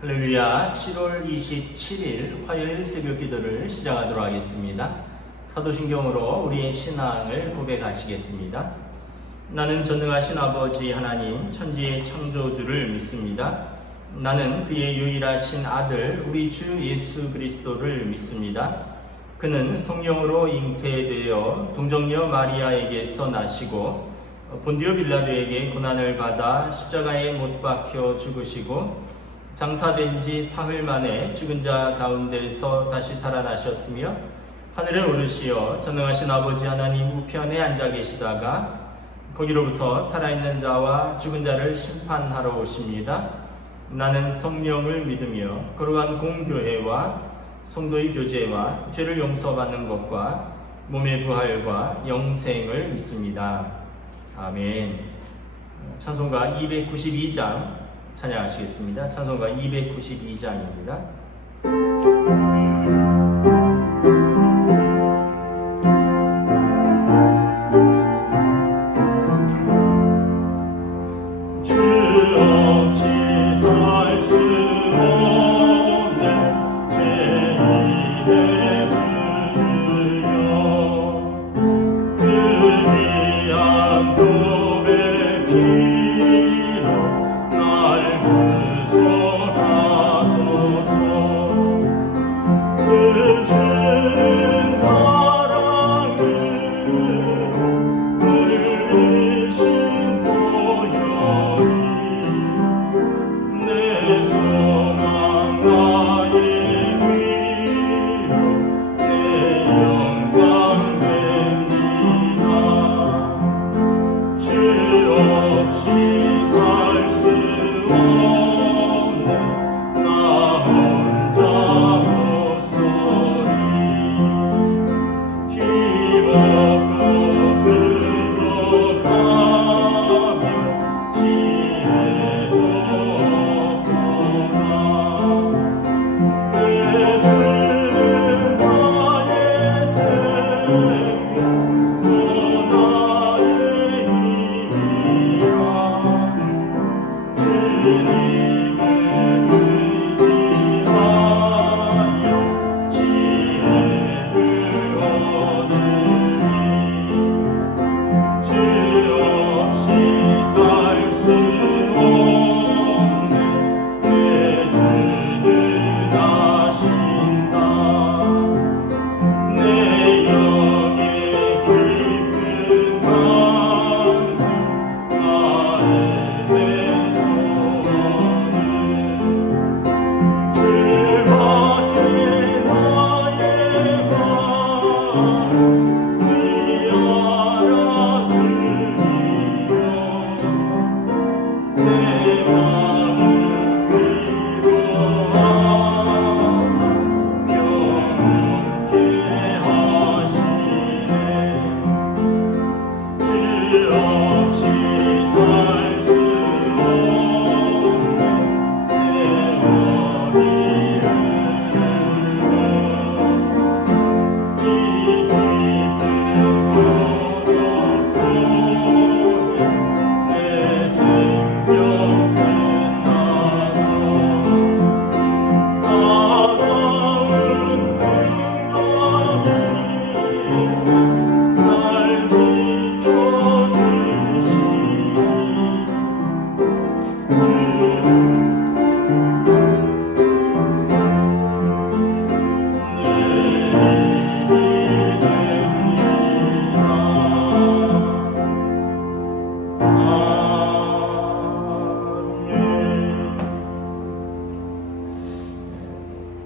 할렐루야. 7월 27일 화요일 새벽 기도를 시작하도록 하겠습니다. 사도신경으로 우리의 신앙을 고백하시겠습니다. 나는 전능하신 아버지 하나님 천지의 창조주를 믿습니다. 나는 그의 유일하신 아들 우리 주 예수 그리스도를 믿습니다. 그는 성령으로 잉태되어 동정녀 마리아에게서 나시고 본디오 빌라도에게 고난을 받아 십자가에 못 박혀 죽으시고 장사된 지 사흘 만에 죽은 자 가운데서 다시 살아나셨으며 하늘에 오르시어 전능하신 아버지 하나님 우편에 앉아 계시다가 거기로부터 살아있는 자와 죽은 자를 심판하러 오십니다. 나는 성령을 믿으며 거룩한 공교회와 성도의 교제와 죄를 용서받는 것과 몸의 부활과 영생을 믿습니다. 아멘. 찬송가 292장 찬양하시겠습니다. 찬송가 292장입니다.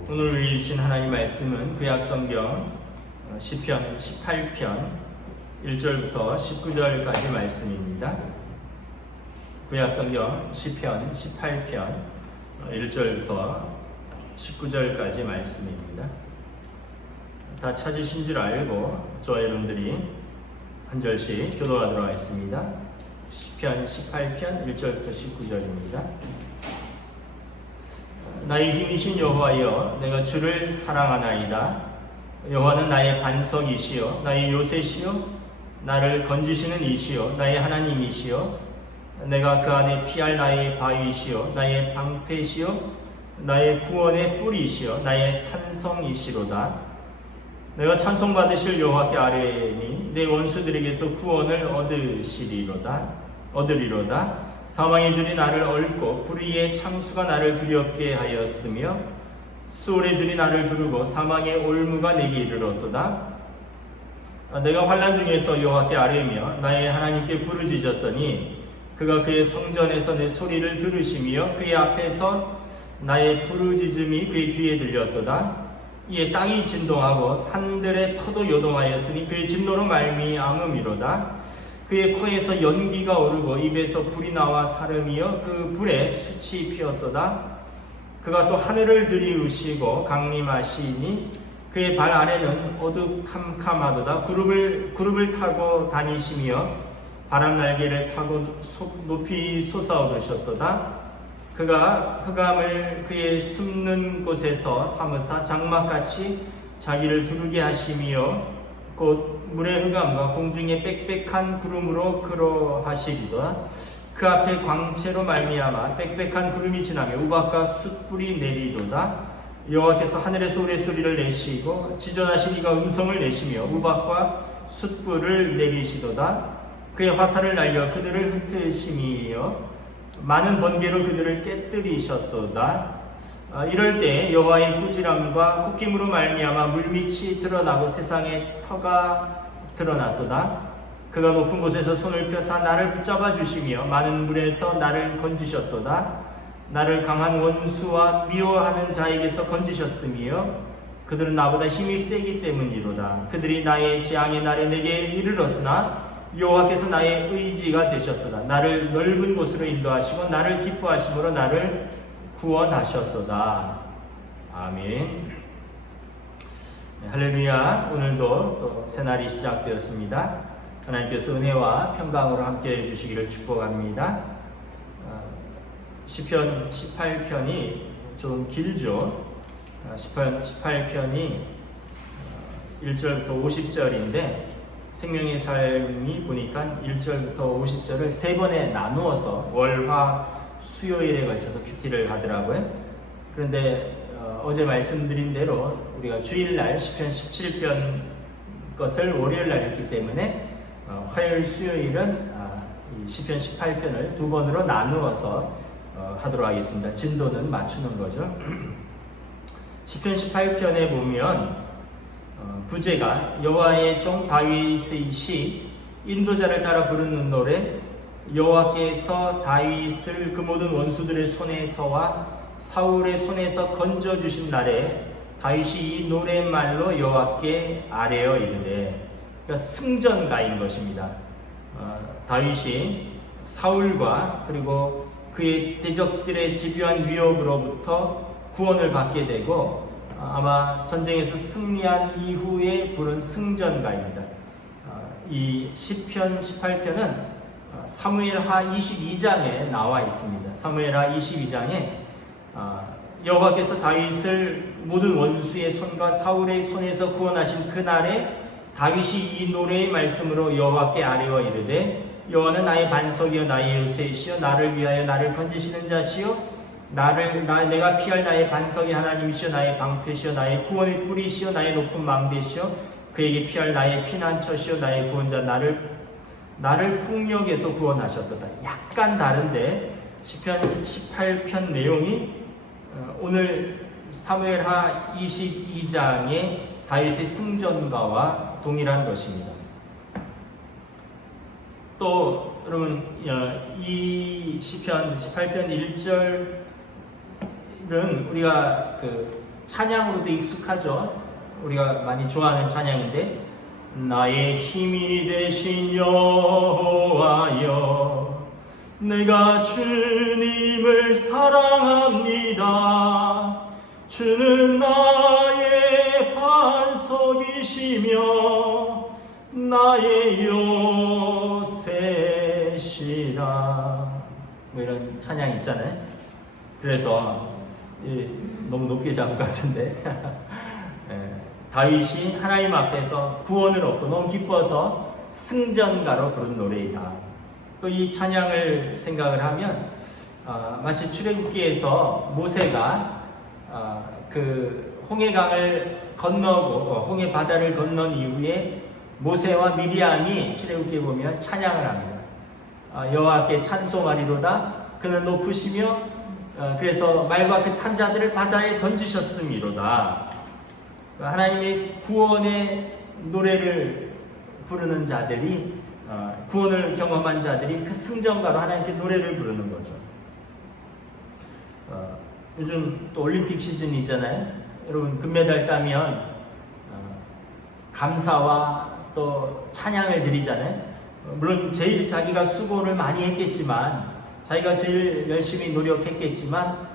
오늘 읽으신 하나님 말씀은 구약성경 시편 18편 1절부터 19절까지 말씀입니다. 구약성경 시편 18편 1절부터 19절까지 말씀입니다. 다 찾으신 줄 알고 저와 여러분들이 한 절씩 교도하도록 하겠습니다. 시편 18편 1절부터 19절입니다. 나의 힘이신 여호와여, 내가 주를 사랑하나이다. 여호와는 나의 반석이시여 나의 요새시여 나를 건지시는 이시여 나의 하나님이시여 내가 그 안에 피할 나의 바위시여 나의 방패시여 나의 구원의 뿌리시여 나의 산성이시로다. 내가 찬송받으실 여호와께 아뢰니 내 원수들에게서 구원을 얻으리로다. 사망의 줄이 나를 얽고 불의의 창수가 나를 두렵게 하였으며 수월의 줄이 나를 두르고 사망의 올무가 내게 이르렀도다. 내가 환난 중에서 여호와께 아뢰며 나의 하나님께 부르짖었더니 그가 그의 성전에서 내 소리를 들으시며 그의 앞에서 나의 부르짖음이 그의 귀에 들렸도다. 이에 땅이 진동하고 산들의 터도 요동하였으니 그의 진노로 말미암음이로다. 그의 코에서 연기가 오르고 입에서 불이 나와 사름이여 그 불에 숯이 피었도다. 그가 또 하늘을 들이우시고 강림하시니 그의 발 아래는 어두캄캄하도다. 구름을 타고 다니시며 바람 날개를 타고 높이 솟아오르셨도다. 그가 흑암을 그의 숨는 곳에서 삼으사 장막같이 자기를 두르게 하시며 곧 물의 흑암과 공중의 빽빽한 구름으로 그러하시리도다. 그 앞에 광채로 말미암아 빽빽한 구름이 지나며 우박과 숯불이 내리도다. 여호와께서 하늘에서 우레소리를 내시고 지존하신 이가 음성을 내시며 우박과 숯불을 내리시도다. 그의 화살을 날려 그들을 흩으심이요 많은 번개로 그들을 깨뜨리셨도다. 이럴 때 여호와의 꾸지람과 콧김으로 말미암아 물밑이 드러나고 세상에 터가 드러났도다. 그가 높은 곳에서 손을 펴사 나를 붙잡아 주시며 많은 물에서 나를 건지셨도다. 나를 강한 원수와 미워하는 자에게서 건지셨으며 그들은 나보다 힘이 세기 때문이로다. 그들이 나의 재앙의 날에 내게 이르렀으나 여호와께서 나의 의지가 되셨도다. 나를 넓은 곳으로 인도하시고 나를 기뻐하심으로 나를 구원하셨도다. 아멘. 네, 할렐루야. 오늘도 또 새날이 시작되었습니다. 하나님께서 은혜와 평강으로 함께해 주시기를 축복합니다. 시편 18편이 좀 길죠. 시편 18편이 1절부터 50절인데 생명의 삶이 보니까 1절부터 50절을 세 번에 나누어서 월, 화, 수요일에 걸쳐서 큐티를 하더라고요. 그런데 어제 말씀드린 대로 우리가 주일날 시편 17편 것을 월요일날 했기 때문에 화요일, 수요일은 시편 18편을 두 번으로 나누어서 하도록 하겠습니다. 진도는 맞추는 거죠. 시편 18편에 보면 부제가 여호와의 종 다윗의 시, 인도자를 따라 부르는 노래, 여호와께서 다윗을 그 모든 원수들의 손에서와 사울의 손에서 건져주신 날에 다윗이 이 노랫말로 여호와께 아뢰어 이르되, 그러니까 승전가인 것입니다. 다윗이 사울과 그리고 그의 대적들의 집요한 위협으로부터 구원을 받게 되고 아마 전쟁에서 승리한 이후에 부른 승전가입니다. 이 시편 18편은 사무엘하 22장에 나와 있습니다. 사무엘하 22장에 여호와께서 다윗을 모든 원수의 손과 사울의 손에서 구원하신 그날에 다윗이 이 노래의 말씀으로 여호와께 아뢰어 이르되, 여호와는 나의 반석이요 나의 요새이시여 나를 위하여 나를 건지시는 자시여 내가 피할 나의 반석의 하나님이시여 나의 방패시여 나의 구원의 뿌리시여 나의 높은 망대시여 그에게 피할 나의 피난처시여 나의 구원자 나를 폭력에서 구원하셨도다. 약간 다른데 시편 18편 내용이 오늘 사무엘하 22장의 다윗의 승전가와 동일한 것입니다. 또 여러분 이 시편 18편 1절은 우리가 그 찬양으로도 익숙하죠. 우리가 많이 좋아하는 찬양인데, 나의 힘이 되신 여호와여 내가 주님을 사랑합니다. 주는 나의 반석이시며 나의 요새시라. 뭐 이런 찬양 있잖아요. 그래서 너무 높게 잡은 것 같은데 다윗이 하나님 앞에서 구원을 얻고 너무 기뻐서 승전가로 부른 노래이다. 또 이 찬양을 생각을 하면 마치 출애굽기에서 모세가 그 홍해강을 건너고 홍해 바다를 건넌 이후에 모세와 미리암이 출애굽기에 보면 찬양을 합니다. 여호와께 찬송하리로다. 그는 높으시며 그래서 말과 그 탄 자들을 바다에 던지셨음이로다. 하나님의 구원의 노래를 부르는 자들이 구원을 경험한 자들이 그 승전가로 하나님께 노래를 부르는 거죠. 요즘 또 올림픽 시즌이잖아요. 여러분 금메달 따면 감사와 또 찬양을 드리잖아요. 물론 제일 자기가 수고를 많이 했겠지만 자기가 제일 열심히 노력했겠지만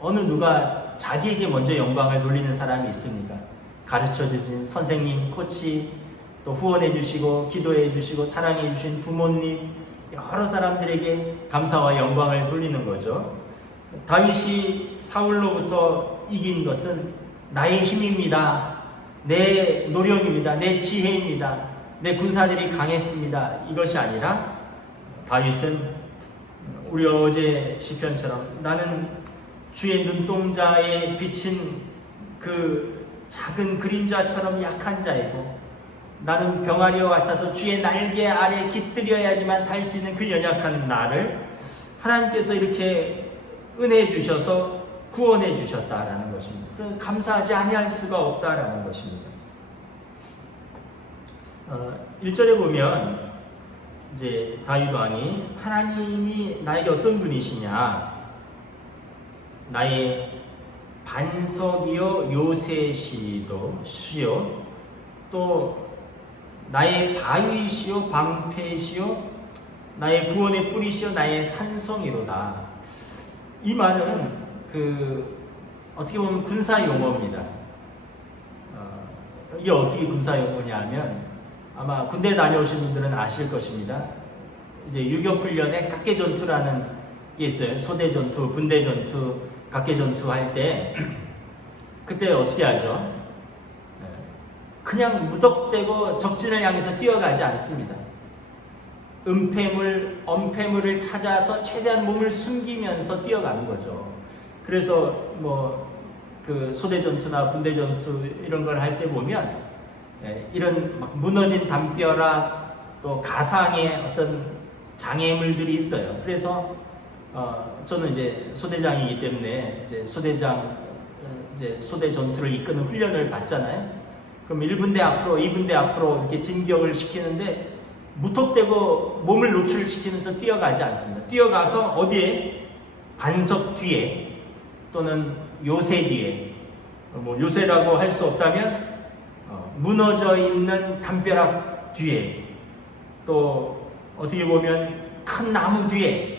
어느 누가 자기에게 먼저 영광을 돌리는 사람이 있습니까? 가르쳐주신 선생님, 코치, 또 후원해 주시고 기도해 주시고 사랑해 주신 부모님, 여러 사람들에게 감사와 영광을 돌리는 거죠. 다윗이 사울로부터 이긴 것은 나의 힘입니다. 내 노력입니다. 내 지혜입니다. 내 군사들이 강했습니다. 이것이 아니라 다윗은 우리 어제 시편처럼 나는 주의 눈동자에 비친 그 작은 그림자처럼 약한 자이고 나는 병아리와 같아서 주의 날개 아래 깃들여야지만 살 수 있는 그 연약한 나를 하나님께서 이렇게 은혜 주셔서 구원해 주셨다라는 것입니다. 그래서 감사하지 아니할 수가 없다라는 것입니다. 1절에 보면 이제 다윗 왕이 하나님이 나에게 어떤 분이시냐, 나의 반석이요 요새시도 시요 또 나의 바위시요 방패시요 나의 구원의 뿌리시요 나의 산성이로다. 이 말은 어떻게 보면 군사 용어입니다. 이게 어떻게 군사 용어냐 하면 아마 군대 다녀오신 분들은 아실 것입니다. 이제 유격훈련에 각계전투라는 게 있어요. 소대전투, 분대전투, 각계전투 할 때 그때 어떻게 하죠? 그냥 무덕대고 적진을 향해서 뛰어가지 않습니다. 은폐물, 엄폐물을 찾아서 최대한 몸을 숨기면서 뛰어가는 거죠. 그래서 그 소대전투나 분대전투 이런 걸 할 때 보면 이런 막 무너진 담벼락 또 가상의 어떤 장애물들이 있어요. 그래서 저는 이제 소대장이기 때문에 이제 소대 전투를 이끄는 훈련을 받잖아요. 그럼 1분대 앞으로, 2분대 앞으로 이렇게 진격을 시키는데 무턱대고 몸을 노출시키면서 뛰어가지 않습니다. 뛰어가서 어디에? 반석 뒤에 또는 요새 뒤에, 요새라고 할 수 없다면 무너져 있는 담벼락 뒤에, 또 어떻게 보면 큰 나무 뒤에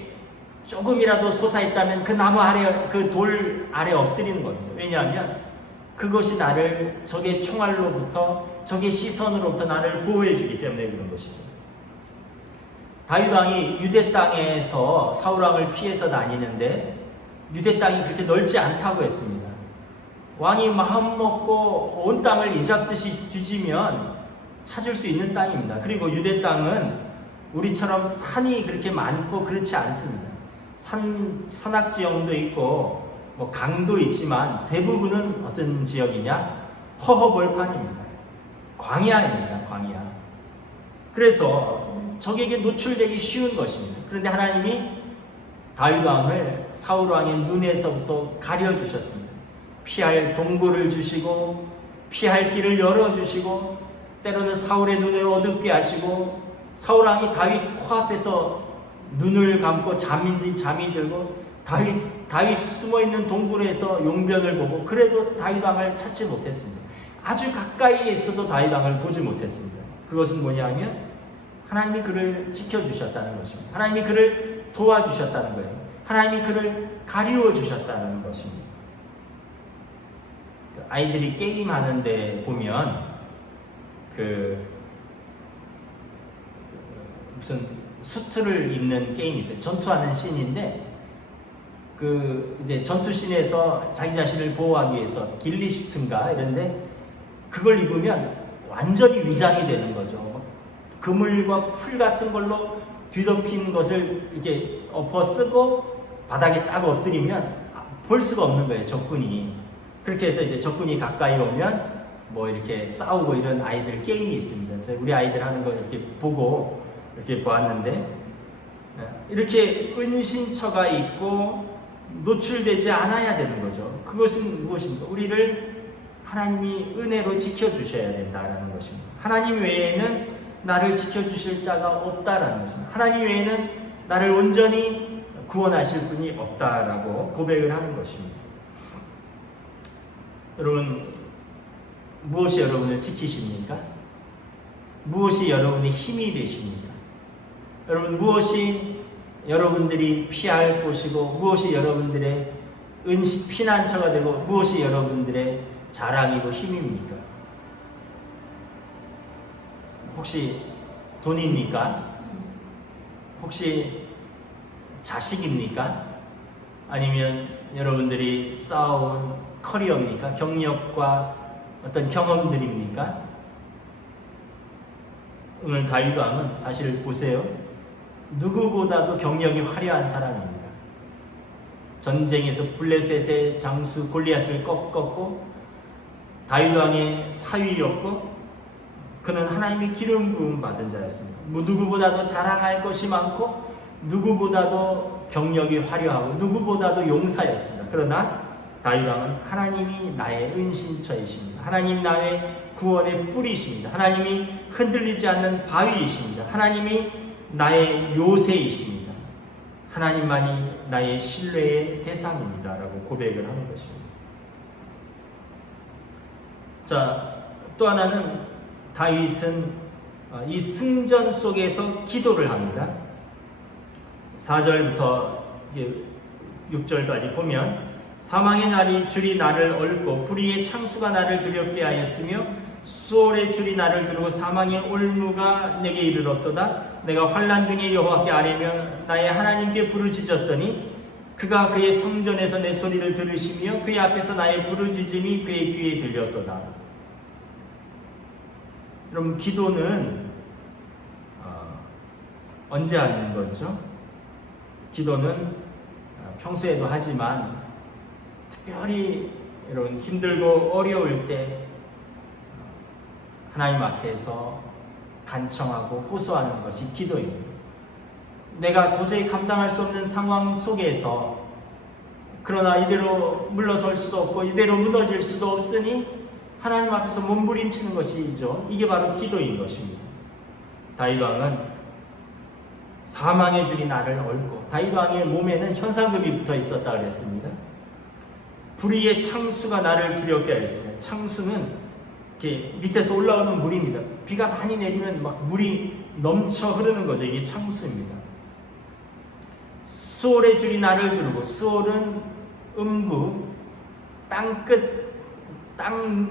조금이라도 솟아있다면 그 나무 아래, 그 돌 아래 엎드리는 겁니다. 왜냐하면 그것이 나를 적의 총알로부터, 적의 시선으로부터 나를 보호해 주기 때문에 그런 것이죠. 다윗 왕이 유대 땅에서 사울 왕을 피해서 다니는데 유대 땅이 그렇게 넓지 않다고 했습니다. 왕이 마음 먹고 온 땅을 이잡듯이 뒤지면 찾을 수 있는 땅입니다. 그리고 유대 땅은 우리처럼 산이 그렇게 많고 그렇지 않습니다. 산악지형도 있고 강도 있지만 대부분은 어떤 지역이냐? 허허벌판입니다. 광야입니다. 광야. 그래서 적에게 노출되기 쉬운 것입니다. 그런데 하나님이 다윗 왕을 사울 왕의 눈에서부터 가려주셨습니다. 피할 동굴을 주시고 피할 길을 열어주시고 때로는 사울의 눈을 어둡게 하시고 사울 왕이 다윗 코앞에서 눈을 감고 잠이 들고 다윗 숨어있는 동굴에서 용변을 보고 그래도 다윗 왕을 찾지 못했습니다. 아주 가까이에 있어도 다윗 왕을 보지 못했습니다. 그것은 뭐냐면 하나님이 그를 지켜주셨다는 것입니다. 하나님이 그를 도와주셨다는 거예요. 하나님이 그를 가리워 주셨다는 것입니다. 아이들이 게임하는데 보면 무슨 수트를 입는 게임이 있어요. 전투하는 씬인데 이제 전투씬에서 자기 자신을 보호하기 위해서 길리슈트인가 이런데 그걸 입으면 완전히 위장이 되는 거죠. 그물과 풀 같은 걸로 뒤덮인 것을 이렇게 엎어 쓰고 바닥에 딱 엎드리면 볼 수가 없는 거예요, 적군이. 그렇게 해서 이제 적군이 가까이 오면 뭐 이렇게 싸우고 이런 아이들 게임이 있습니다. 우리 아이들 하는 거 이렇게 보고 이렇게 보았는데, 이렇게 은신처가 있고 노출되지 않아야 되는 거죠. 그것은 무엇입니까? 우리를 하나님이 은혜로 지켜주셔야 된다는 것입니다. 하나님 외에는 나를 지켜주실 자가 없다라는 것입니다. 하나님 외에는 나를 온전히 구원하실 분이 없다라고 고백을 하는 것입니다. 여러분, 무엇이 여러분을 지키십니까? 무엇이 여러분의 힘이 되십니까? 여러분, 무엇이 여러분들이 피할 곳이고, 무엇이 여러분들의 피난처가 되고, 무엇이 여러분들의 자랑이고 힘입니까? 혹시 돈입니까? 혹시 자식입니까? 아니면 여러분들이 쌓아온 커리어입니까? 경력과 어떤 경험들입니까? 오늘 다윗 왕은 사실 보세요. 누구보다도 경력이 화려한 사람입니다. 전쟁에서 블레셋의 장수 골리앗을 꺾었고, 다윗 왕의 사위였고, 그는 하나님의 기름 부음 받은 자였습니다. 누구보다도 자랑할 것이 많고, 누구보다도 경력이 화려하고, 누구보다도 용사였습니다. 그러나 다윗 왕은 하나님이 나의 은신처이십니다. 하나님 나의 구원의 뿌리이십니다. 하나님이 흔들리지 않는 바위이십니다. 하나님이 나의 요새이십니다. 하나님만이 나의 신뢰의 대상입니다. 라고 고백을 하는 것입니다. 자, 또 하나는 다윗은 이 승전 속에서 기도를 합니다. 4절부터 6절까지 보면, 사망의 날이 줄이 나를 얽고 불의의 창수가 나를 두렵게 하였으며 수월의 줄이 나를 두르고 사망의 올무가 내게 이르렀도다. 내가 환난 중에 여호와께 아뢰며 나의 하나님께 부르짖었더니 그가 그의 성전에서 내 소리를 들으시며 그의 앞에서 나의 부르짖음이 그의 귀에 들렸도다. 여러분, 기도는 언제 하는 거죠? 기도는 평소에도 하지만 특별히 여러분 힘들고 어려울 때 하나님 앞에서 간청하고 호소하는 것이 기도입니다. 내가 도저히 감당할 수 없는 상황 속에서, 그러나 이대로 물러설 수도 없고 이대로 무너질 수도 없으니 하나님 앞에서 몸부림치는 것이죠. 이게 바로 기도인 것입니다. 다윗 왕은 사망의 줄이 나를 얽고, 다윗 왕의 몸에는 현상금이 붙어 있었다 그랬습니다. 불의의 창수가 나를 두렵게 하였습니다. 창수는 이렇게 밑에서 올라오는 물입니다. 비가 많이 내리면 막 물이 넘쳐 흐르는 거죠. 이게 창수입니다. 수월의 줄이 나를 두르고, 수월은 음부, 땅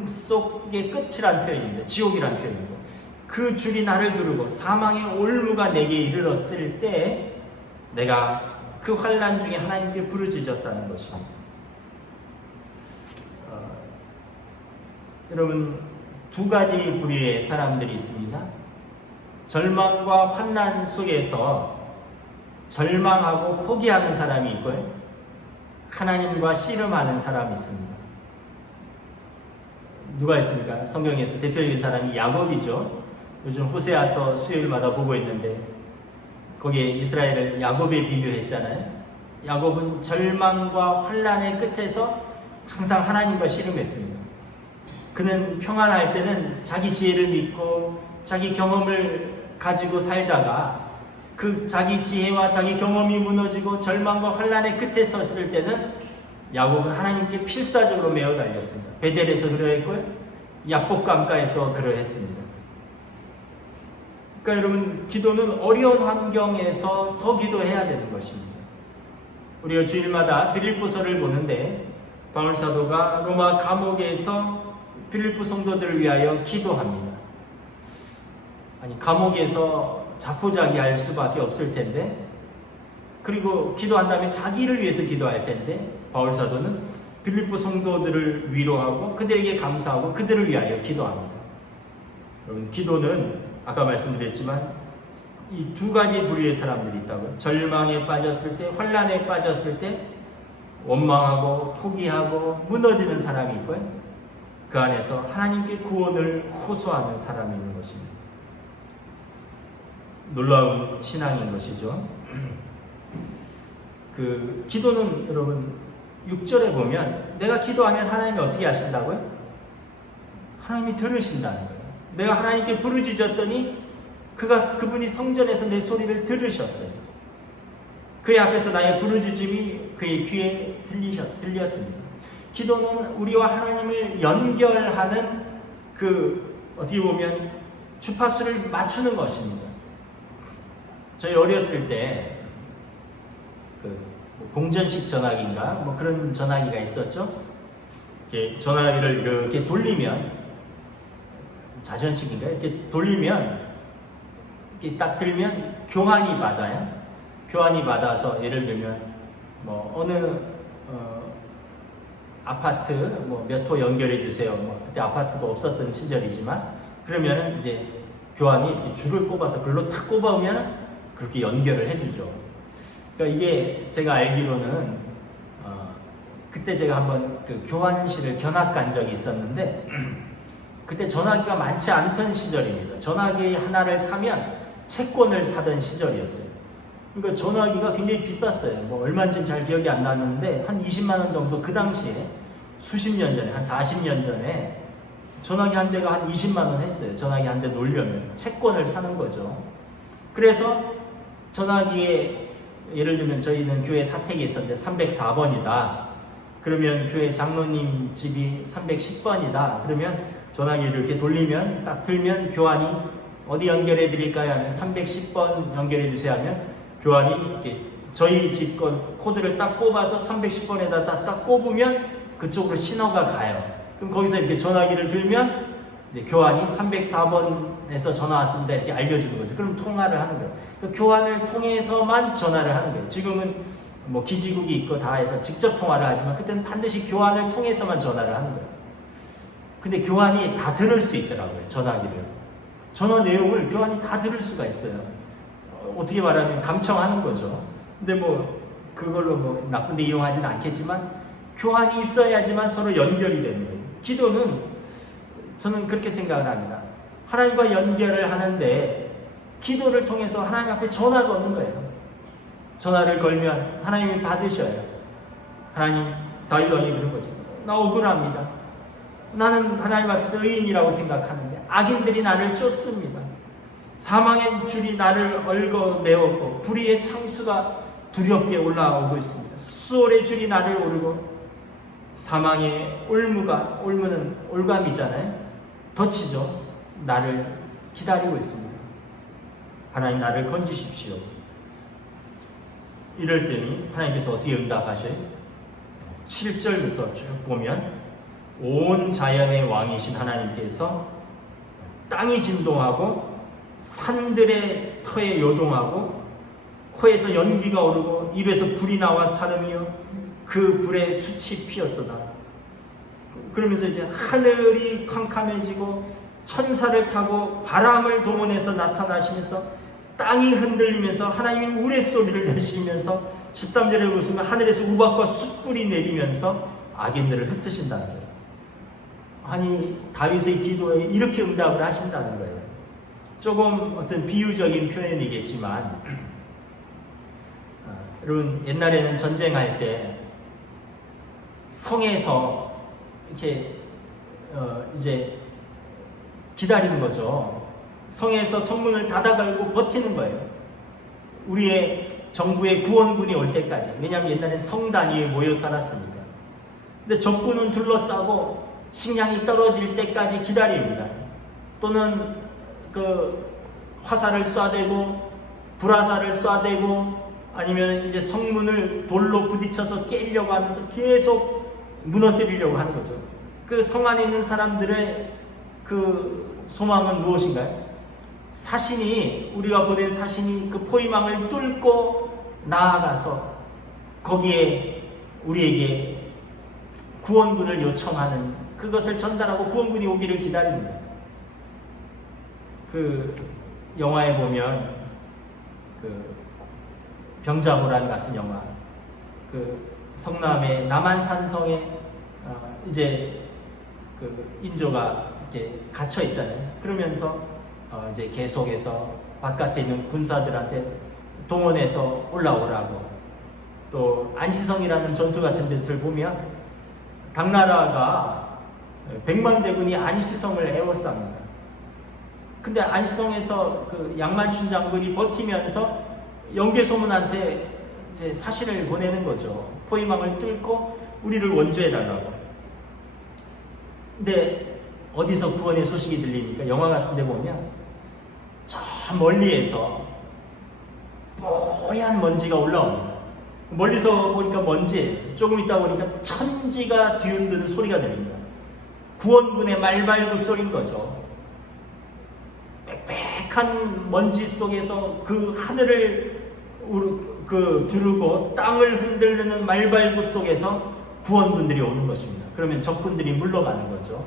속의 끝이란 표현입니다. 지옥이란 표현입니다. 그 줄이 나를 두르고 사망의 올무가 내게 이르렀을 때 내가 그 환난 중에 하나님께 부르짖었다는 것입니다. 여러분, 두 가지 부류의 사람들이 있습니다. 절망과 환난 속에서 절망하고 포기하는 사람이 있고요, 하나님과 씨름하는 사람이 있습니다. 누가 있습니까? 성경에서 대표적인 사람이 야곱이죠. 요즘 호세아서 수요일마다 보고 있는데 거기에 이스라엘을 야곱에 비교했잖아요. 야곱은 절망과 환난의 끝에서 항상 하나님과 씨름했습니다. 그는 평안할 때는 자기 지혜를 믿고 자기 경험을 가지고 살다가 그 자기 지혜와 자기 경험이 무너지고 절망과 환난의 끝에 섰을 때는 야곱은 하나님께 필사적으로 매어 달렸습니다. 베델에서 그러했고요, 야복강가에서 그러했습니다. 그러니까 여러분, 기도는 어려운 환경에서 더 기도해야 되는 것입니다. 우리가 주일마다 빌립보서를 보는데 바울 사도가 로마 감옥에서 빌립보 성도들을 위하여 기도합니다. 아니, 감옥에서 자포자기할 수밖에 없을 텐데, 그리고 기도한다면 자기를 위해서 기도할 텐데, 바울 사도는 빌립보 성도들을 위로하고 그들에게 감사하고 그들을 위하여 기도합니다. 여러분, 기도는 아까 말씀드렸지만 이 두 가지 부류의 사람들이 있다고요. 절망에 빠졌을 때, 환난에 빠졌을 때 원망하고 포기하고 무너지는 사람이 있고요. 그 안에서 하나님께 구원을 호소하는 사람이 있는 것입니다. 놀라운 신앙인 것이죠. 그 기도는 여러분 6절에 보면 내가 기도하면 하나님이 어떻게 하신다고요? 하나님이 들으신다는 거예요. 내가 하나님께 부르짖었더니 그분이 성전에서 내 소리를 들으셨어요. 그의 앞에서 나의 부르짖음이 그의 귀에 들렸습니다. 기도는 우리와 하나님을 연결하는 어떻게 보면 주파수를 맞추는 것입니다. 저희 어렸을 때 공전식 전화기인가 그런 전화기가 있었죠. 이렇게 전화기를 이렇게 돌리면 자전식인가 이렇게 돌리면 이렇게 딱 들면 교환이 받아요. 교환이 받아서 예를 들면 어느 아파트 몇 호 연결해 주세요. 그때 아파트도 없었던 시절이지만 그러면은 이제 교환이 이렇게 줄을 꼽아서 글로 탁 꼽아오면 그렇게 연결을 해주죠. 그러니까 이게 제가 알기로는 그때 제가 한번 그 교환실을 견학 간 적이 있었는데 그때 전화기가 많지 않던 시절입니다. 전화기 하나를 사면 채권을 사던 시절이었어요. 그러니까 전화기가 굉장히 비쌌어요. 얼마인지는 잘 기억이 안 나는데 한 20만 원 정도 그 당시에 수십 년 전에 한 40년 전에 전화기 한 대가 한 20만 원 했어요. 전화기 한 대 놓으려면 채권을 사는 거죠. 그래서 전화기에 예를 들면 저희는 교회 사택에 있었는데 304번이다. 그러면 교회 장로님 집이 310번이다. 그러면 전화기를 이렇게 돌리면 딱 들면 교환이 어디 연결해 드릴까요? 하면 310번 연결해 주세요 하면 교환이 이렇게 저희 집 코드를 딱 뽑아서 310번에다 딱 꼽으면 그쪽으로 신호가 가요. 그럼 거기서 이렇게 전화기를 들면 이제 교환이 304번에서 전화 왔습니다 이렇게 알려주는 거죠. 그럼 통화를 하는 거예요. 그 교환을 통해서만 전화를 하는 거예요. 지금은 기지국이 있고 다 해서 직접 통화를 하지만 그때는 반드시 교환을 통해서만 전화를 하는 거예요. 근데 교환이 다 들을 수 있더라고요. 전화기를. 전화 내용을 교환이 다 들을 수가 있어요. 어떻게 말하면 감청하는 거죠. 근데 그걸로 나쁜 데 이용하지는 않겠지만 교환이 있어야지만 서로 연결이 되는 거예요. 기도는 저는 그렇게 생각을 합니다. 하나님과 연결을 하는데 기도를 통해서 하나님 앞에 전화 거는 거예요. 전화를 걸면 하나님이 받으셔요. 하나님, 다윗 왕이 그런 거죠. 나 억울합니다. 나는 하나님 앞에서 의인이라고 생각하는데 악인들이 나를 쫓습니다. 사망의 줄이 나를 얽어내었고 불의의 창수가 두렵게 올라오고 있습니다. 수월의 줄이 나를 오르고 사망의 올무는 올감이잖아요. 덫이죠. 나를 기다리고 있습니다. 하나님 나를 건지십시오. 이럴 때니 하나님께서 어떻게 응답하셔요? 7절부터 쭉 보면 온 자연의 왕이신 하나님께서 땅이 진동하고 산들의 터에 요동하고 코에서 연기가 오르고 입에서 불이 나와 사르며 그 불에 숯이 피었도다. 그러면서 이제 하늘이 캄캄해지고 천사를 타고 바람을 동원해서 나타나시면서 땅이 흔들리면서 하나님이 우레소리를 내시면서 13절에 보시면 하늘에서 우박과 숯불이 내리면서 악인들을 흩으신다는 거예요. 아니 다윗의 기도에 이렇게 응답을 하신다는 거예요. 조금 어떤 비유적인 표현이겠지만 여러분 옛날에는 전쟁할 때 성에서 이렇게 이제 기다리는 거죠. 성에서 성문을 닫아 걸고 버티는 거예요. 우리의 정부의 구원군이 올 때까지. 왜냐하면 옛날엔 성 단위에 모여 살았습니다. 근데 적군은 둘러싸고 식량이 떨어질 때까지 기다립니다. 또는 화살을 쏴대고 불화살을 쏴대고 아니면 이제 성문을 돌로 부딪혀서 깨려고 하면서 계속 무너뜨리려고 하는 거죠. 그 성 안에 있는 사람들의 그 소망은 무엇인가요? 사신이, 우리가 보낸 사신이 그 포위망을 뚫고 나아가서 거기에 우리에게 구원군을 요청하는 그것을 전달하고 구원군이 오기를 기다리는 거예요. 그 영화에 보면 그 병자호란 같은 영화, 그 성남의 남한산성에 이제 그 인조가 이렇게 갇혀 있잖아요. 그러면서 이제 계속해서 바깥에 있는 군사들한테 동원해서 올라오라고, 또 안시성이라는 전투 같은 데를 보면 당나라가 100만 대군이 안시성을 에워쌉니다. 근데 안시성에서 그 양만춘 장군이 버티면서 영계소문한테 이제 사신을 보내는 거죠. 포위망을 뚫고 우리를 원조해달라고. 근데 어디서 구원의 소식이 들립니까? 영화 같은 데 보면 저 멀리에서 뽀얀 먼지가 올라옵니다. 멀리서 보니까 먼지, 조금 있다 보니까 천지가 뒤흔드는 소리가 들립니다. 구원군의 말발굽 소리인 거죠. 빽빽한 먼지 속에서 그 하늘을 두르고 땅을 흔들는 말발굽 속에서 구원군들이 오는 것입니다. 그러면 적군들이 물러가는 거죠.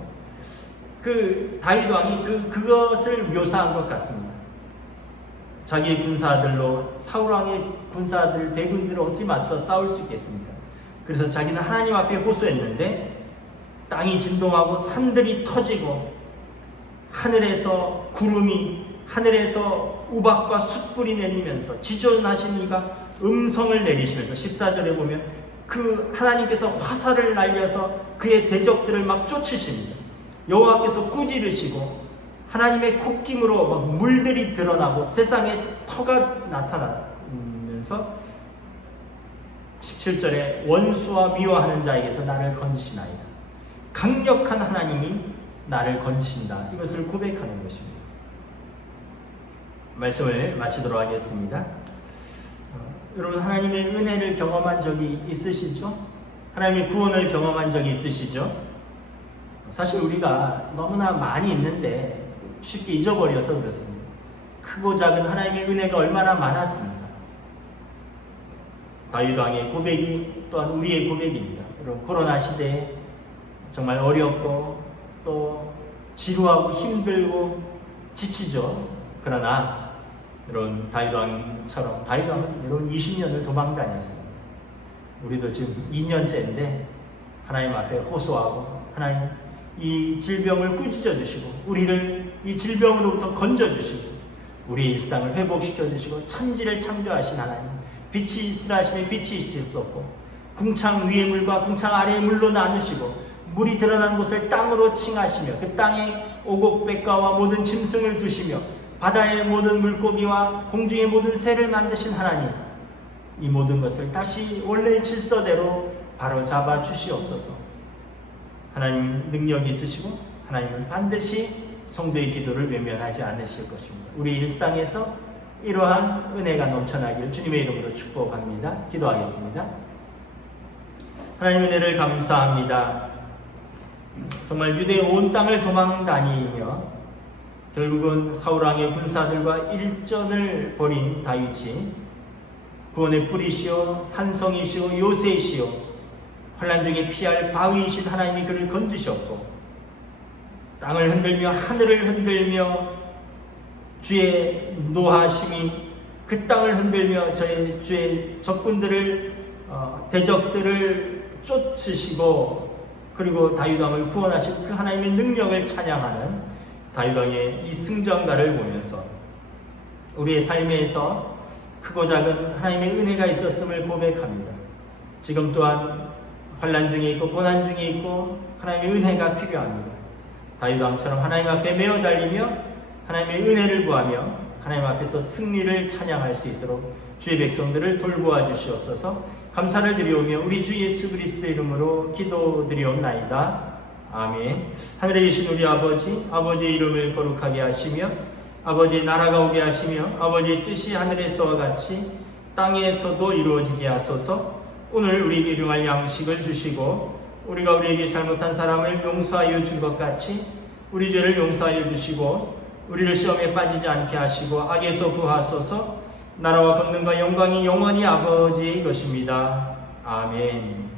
그 다윗 왕이 그것을 묘사한 것 같습니다. 자기의 군사들로 사울 왕의 군사들 대군들을 어찌 맞서 싸울 수 있겠습니까? 그래서 자기는 하나님 앞에 호소했는데 땅이 진동하고 산들이 터지고 하늘에서 구름이, 하늘에서 우박과 숯불이 내리면서 지존하신 이가 음성을 내리시면서 14절에 보면 그 하나님께서 화살을 날려서 그의 대적들을 막 쫓으십니다. 여호와께서 꾸지르시고 하나님의 콧김으로 막 물들이 드러나고 세상에 터가 나타나면서 17절에 원수와 미워하는 자에게서 나를 건지시나이다. 강력한 하나님이 나를 건지신다. 이것을 고백하는 것입니다. 말씀을 마치도록 하겠습니다. 여러분, 하나님의 은혜를 경험한 적이 있으시죠? 하나님의 구원을 경험한 적이 있으시죠? 사실 우리가 너무나 많이 있는데 쉽게 잊어버려서 그렇습니다. 크고 작은 하나님의 은혜가 얼마나 많았습니다. 다윗 왕의 고백이 또한 우리의 고백입니다. 여러분, 코로나 시대에 정말 어렵고 또 지루하고 힘들고 지치죠. 그러나 여러분, 다윗 왕처럼 다윗 왕은 여러분 20년을 도망 다녔습니다. 우리도 지금 2년째인데 하나님 앞에 호소하고 하나님 이 질병을 꾸짖어 주시고 우리를 이 질병으로부터 건져 주시고 우리 일상을 회복시켜 주시고 천지를 창조하신 하나님, 빛이 있으라 하시면 빛이 있을 수 없고 궁창 위의 물과 궁창 아래의 물로 나누시고 물이 드러난 곳을 땅으로 칭하시며 그 땅에 오곡백과와 모든 짐승을 두시며 바다의 모든 물고기와 공중의 모든 새를 만드신 하나님, 이 모든 것을 다시 원래의 질서대로 바로 잡아 주시옵소서. 하나님 능력이 있으시고 하나님은 반드시 성도의 기도를 외면하지 않으실 것입니다. 우리 일상에서 이러한 은혜가 넘쳐나기를 주님의 이름으로 축복합니다. 기도하겠습니다. 하나님 은혜를 감사합니다. 정말 유대의 온 땅을 도망 다니며 결국은 사울왕의 군사들과 일전을 벌인 다윗이 구원의 뿌리시오 산성이시오 요새이시오 환난 중에 피할 바위이신 하나님이 그를 건지셨고 땅을 흔들며 하늘을 흔들며 주의 노하심이 그 땅을 흔들며 주의 적군들을 대적들을 쫓으시고 그리고 다윗 왕을 구원하신 그 하나님의 능력을 찬양하는 다윗 왕의 이 승전가를 보면서 우리의 삶에서 크고 작은 하나님의 은혜가 있었음을 고백합니다. 지금 또한 환난 중에 있고 고난 중에 있고 하나님의 은혜가 필요합니다. 다윗 왕처럼 하나님 앞에 메어 달리며 하나님의 은혜를 구하며 하나님 앞에서 승리를 찬양할 수 있도록 주의 백성들을 돌보아 주시옵소서. 감사를 드리오며 우리 주 예수 그리스도의 이름으로 기도드리옵나이다. 아멘. 하늘에 계신 우리 아버지의 이름을 거룩하게 하시며 아버지의 나라가 오게 하시며 아버지의 뜻이 하늘에서와 같이 땅에서도 이루어지게 하소서. 오늘 우리에게 일용할 양식을 주시고 우리가 우리에게 잘못한 사람을 용서하여 준 것 같이 우리 죄를 용서하여 주시고 우리를 시험에 빠지지 않게 하시고 악에서 구하소서. 나라와 권능과 영광이 영원히 아버지의 것입니다. 아멘.